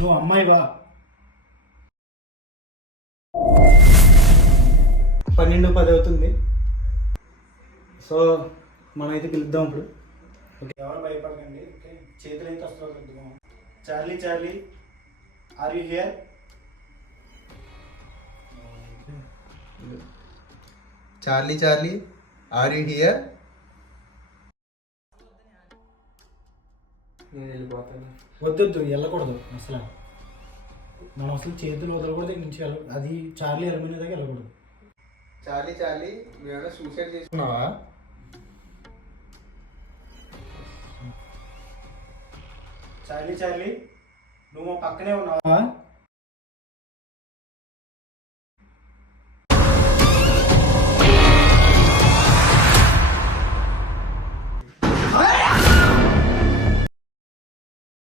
నువ్వు అమ్మాయివా? 12:10 అవుతుంది. సో మనమైతే పిలుద్దాం ఇప్పుడు. ఓకే, ఎవరు భయపడకండి. ఓకే, చేతులు అయితే వస్తారు కొద్దిగా. Charlie Charlie, are you here? Charlie Charlie, are you here? నేను వెళ్ళిపోతాను. వద్దొద్దు, వెళ్ళకూడదు అసలు. మనం అసలు చేతులు వదలకూడదు, నుంచి అది చార్లీ అలుమినియం దగ్గర వెళ్ళకూడదు. చార్లీ చార్లీ, నువ్వేమైనా సూసైడ్ చేసుకున్నావా? చార్లీ చార్లీ, నువ్వు మా పక్కనే ఉన్నావా?